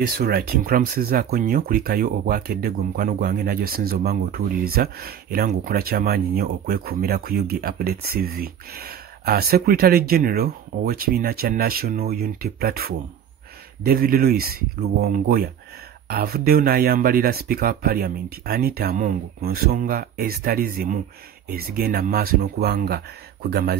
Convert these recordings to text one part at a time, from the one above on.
Yes, alright. Nkulamusizaako nnyo kulikayo obwakedde gwe mukwano gwange najjo sinza obanga otuwuliriza era ng'okola kyamaanyi nnyo okwekuumira ku Yugi Update TV. Secretary General ow'ekibiina kya National Unity Platform, David Louis Rubongoya, avuddeyo n'ayambalira Speaker wa Parliament Anita Among ku nsonga ezitali zimu ezigenda maaso n'okuba nga kwegamba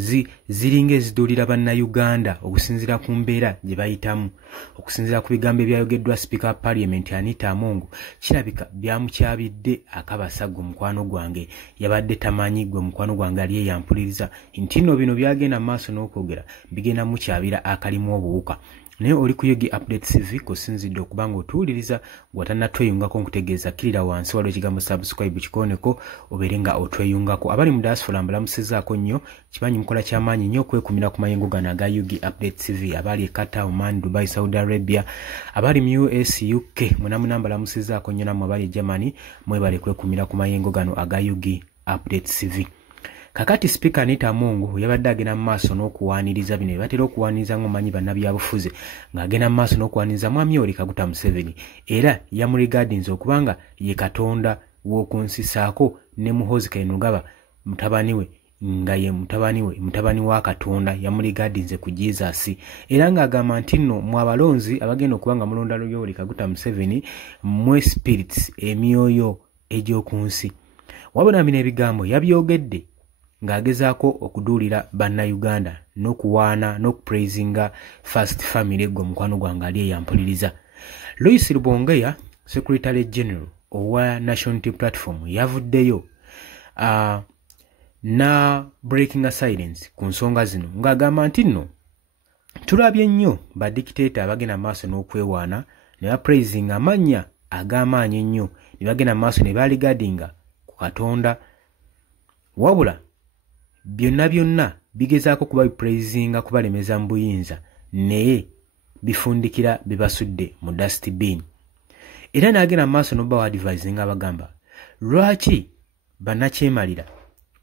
ziringa eziduulira bannayuganda okusinziira ku mbeera gye bayitamu. Okusinziira ku bigambo ebyayogeddwa Speaker wa Parliament Anita Among, kirabika byamukyabidde akabasa gwe mukwano gwange, yabadde tamanyi gwe mukwano gwange ali eyampuliriza nti nno bino byagenda maaso n'okwogera bigenda mukyabira akalimu obuwuka. Naye oli ku Yugi Update TV kusinzidde okuba nga otuwuliriza gwatannatweyungako nkutegeeza kirira wansi waliwo ekigambo subscribe kikoneko obeere nga otweyungako. Abali mu diaspora mbalamusizaako nnyo, kimanyi mukola kyamaanyi nnyo okwekumira ku mayengo gano aga Yugi Update TV. Abali e Qatar, Oman, Dubai, Saudi Arabia, abali mu US, UK, mwenamuna mbalamusizaako nnyo, nammwe abali e Germany mwebale kwekumira ku mayengo gano aga Yugi Update TV. Kakati Speaker Anita Among yabadde agenda mu maaso n'okuwaaniriza bino batera okuwaaniriza ng'omanyi bannabyabufuzi, ng'agenda mu maaso n'okuwaaniriza Mwami Yoweri Kaguta Museveni era yamuligadinze okubanga ye Katonda w'oku nsi saako ne Muhoozi Kainerugaba mutabani we nga ye mutabani wa Katonda yamuligadinze ku Jesus era ng'agamba nti nno mu abalonzi abagenda okuba nga mulonda Yoweri Kaguta Museveni mwe spirits emyoyo egy'oku nsi. Wabula bino ebigambo yabyogedde ng'agezaako okuduulira bannayuganda n'okuwaana n'okupraisinga First Family gwe mukwano gwange ali eyampuliriza. Louis Rubongoya, Secretary General owa National Unity Platform, yavuddeyo na breaking a silence ku nsonga zino ng'agamba nti nno tulabye nnyo badikiteeta abagenda maaso n'okwewaana ne bapraisinga amannya ag'amaanyi ennyo ne bagenda maaso ne baligadinga ku Katonda, wabula byonna bigezaako kuba bipraisinga kubalemeza mu buyinza naye bifundikira bibasudde mu dustbin. Era n'agenda maaso n'oba advisinga abagamba lwaki bannakyemalira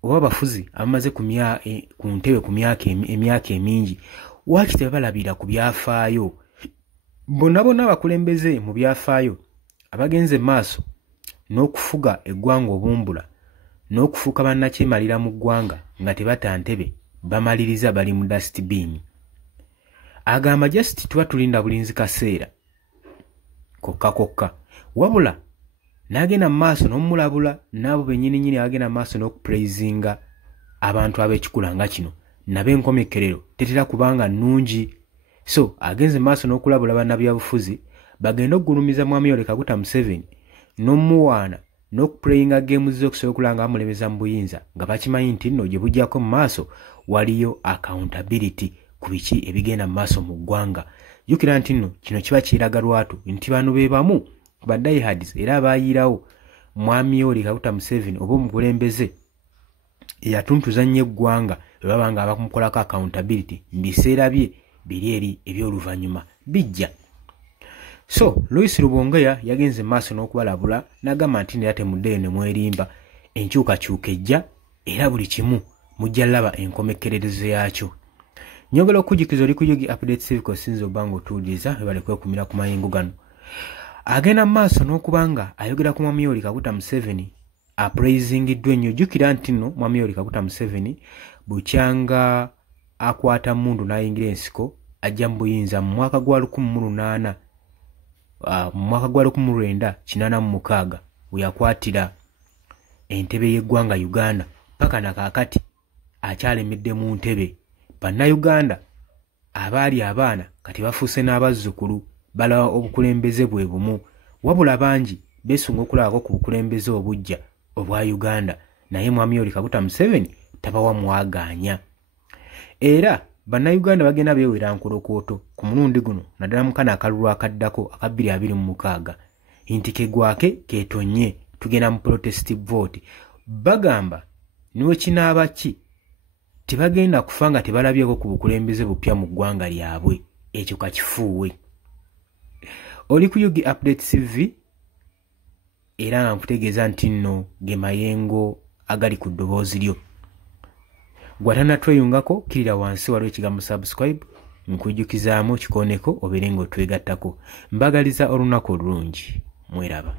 oba abafuzi abamaze ku ntebe ku emyaka emingi waki tebabalabira ku byafaayo. Bonna abakulembeze mu byafaayo abagenze maaso n'okufuga eggwanga obumbula n'okufuuka bannakyemalira mu ggwanga nga tebata ntebe bamaliriza bali mu dustbin. Agamba just tuba tulinda bulinzi kaseera kokka wabula n'agenda mu maaso n'omulabula n'abo bennyininyini agenda mu maaso n'okupraisinga abantu ab'ekikula nga kino n'ab'enkomekerero tetera kubanga nnungi. So agenze maaso n'okulabula bannabyabufuzi bagenda okugulumiza Mwami Yoweri Kaguta Museveni n'omuwaana n'okuprayinga geemu z'okusobola okulanga bamulemeza mu buyinza nga bakimanyi nti nno gye bujjako mu maaso waliyo accountability ku biki ebigenda mu maaso mu ggwanga. Jjukira nti nno kino kiba kiraga lwatu nti bano be bamu ku badiehards era abaayirawo Mwami Yoweri Kaguta Museveni oba omukulembeze eyatuntuza nnyo eggwanga bwe baba nga bamukolako accountability mu biseera bye biri eri eby'oluvannyuma bijja. So Louis Rubongoya yagenze maaso n'okubalabula n'agamba nti era temuddeyo ne mwerimba, enkyukakyuka ejja era buli kimu mujja laba enkomekererezo yaakyo. Nyongera okujjukiza oli ku Yugi Update TV kosinza obanga otuwuliriza bale kwekumira ku mayengo gano. Agenda maaso n'okuba nga ayogera ku Mwami Yoweri Kaguta Museveni apraisingiddwa ennyo. Jjukira nti nno Mwami Yoweri Kaguta Museveni bukyanga akwata mundu n'ayingira ensiko ajja mu buyinza mu mwaka gwa 1800 mu mwaka gwa 1986 we yakwatira entebe y'eggwanga Uganda paka na kaakati akyalemedde mu ntebe. Bannayuganda abaali abaana kati bafuuse n'abazzukulu balaba obukulembeze bwe bumu, wabula bangi beesunga okulabako ku bukulembeze obujja obwa Uganda naye Mwami Yoweri Kaguta Museveni tabawa mwagaanya. Era bannayuganda bagenda beewera nkolokooto ku mulundi guno naddala mu kano akalulu akaddako aka 2026 nti kegwake keetonye tugenda mu protest vote. Bagamba niwe kinaaba ki tebagenda kufa nga tebalabyeko ku bukulembeze bupya mu ggwanga lyabwe, ekyo kakifuuwe. Oli ku Yugi Update TV era nga nkutegeeza nti nno ge mayengo agali ku ddoboozi lyo. Gwatannatweyungako kirira wansi waliwo ekigambo subscribe nkujjukizaamu kikoneko obeere ng'otwegattako. Mbagaliza olunaku olulungi. Mweraba.